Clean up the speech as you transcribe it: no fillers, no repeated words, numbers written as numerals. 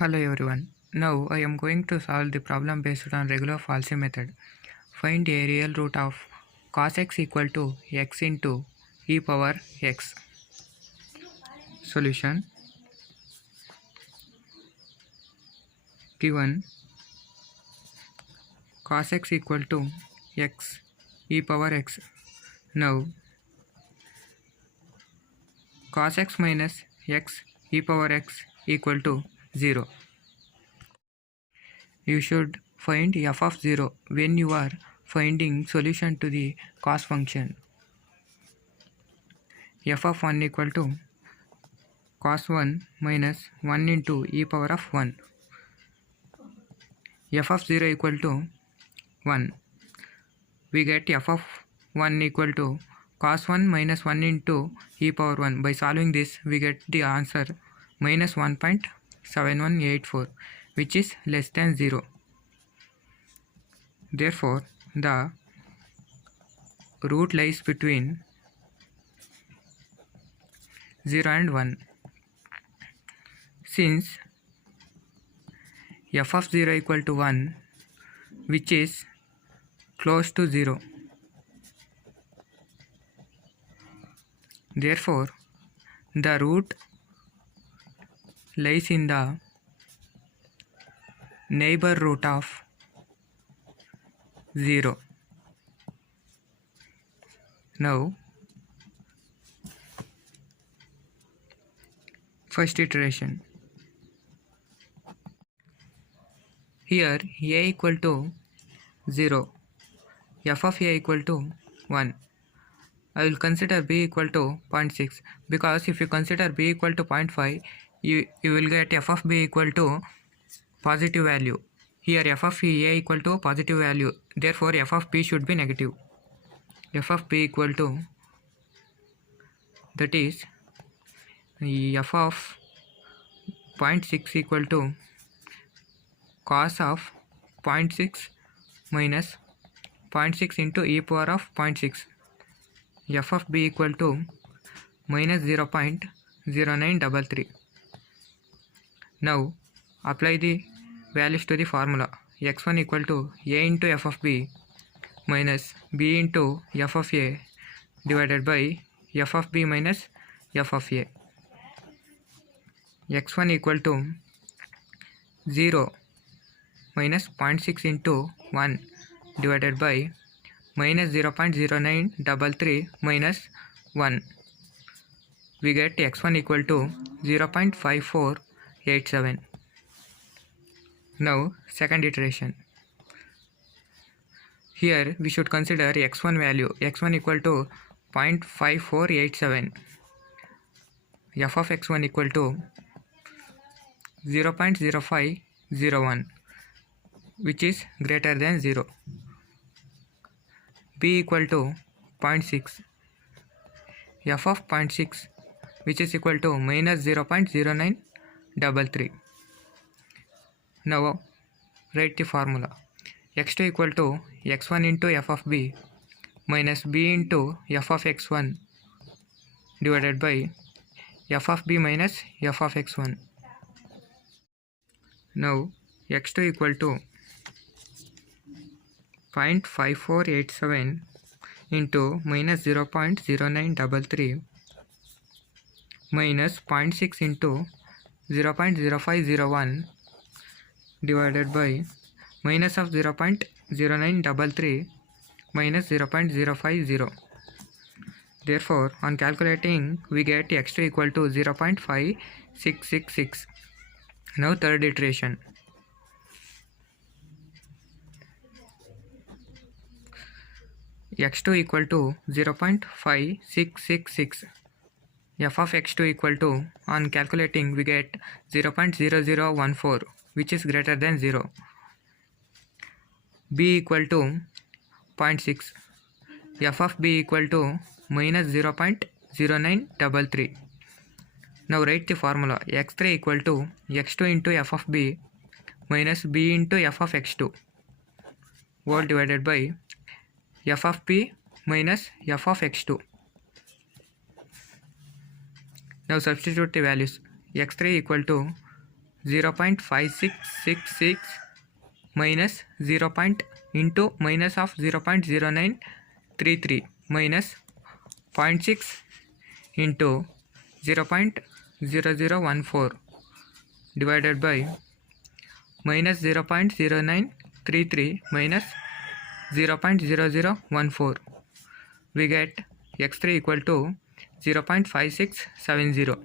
Hello everyone. Now I am going to solve the problem based on regular falsy method. Find a real root of cos x equal to x into e power x. Solution. Given cos x equal to x e power x. Now cos x minus x e power x equal to 0. You should find f of 0 when you are finding solution to the cos function. F of 1 equal to cos 1 minus 1 into e power of 1. F of 0 equal to 1. We get f of 1 equal to cos 1 minus 1 into e power 1. By solving this, we get the answer minus 1.7184, which is less than 0. Therefore, the root lies between 0 and 1. Since f of 0 equal to 1, which is close to 0. Therefore, the root lies in the neighbor root of 0. Now, first iteration. Here a equal to 0, f of a equal to 1. I will consider b equal to 0.6 because if you consider b equal to 0.5, you will get f of b equal to positive value. Here f of a equal to positive value, therefore f of b should be negative. F of b equal to, that is, f of 0.6 equal to cos of 0.6 minus 0.6 into e power of 0.6. F of b equal to minus 0.0933. Now apply the values to the formula. X1 equal to a into f of b minus b into f of a divided by f of b minus f of a. X1 equal to 0 minus 0.6 into 1 divided by minus 0.0933 minus 1. We get x1 equal to 0.5487. Now second iteration. Here we should consider x1 value. X1 equal to 0.5487. F of x1 equal to 0.0501, which is greater than 0. b equal to 0.6. F of 0.6, which is equal to minus 0.0933. Now write the formula. x2 equal to x1 into f of b minus b into f of x1 divided by f of b minus f of x1. Now x2 equal to 0.5487 into minus 0.0933 minus 0.6 into 0.0501 divided by minus of 0.0933 minus 0.050. Therefore, on calculating, we get x2 equal to 0.5666. Now third iteration. x2 equal to 0.5666. F of x2 equal to, on calculating, we get 0.0014, which is greater than 0. b equal to 0.6. F of b equal to minus 0.0933. Now write the formula. x3 equal to x2 into f of b minus b into f of x2 whole divided by f of b minus f of x2. Now substitute the values. x3 equal to 0.5666 minus 0. Into minus of 0.0933 minus 0.6 into 0.0014 divided by minus 0.0933 minus 0.0014. We get x3 equal to 0.5670.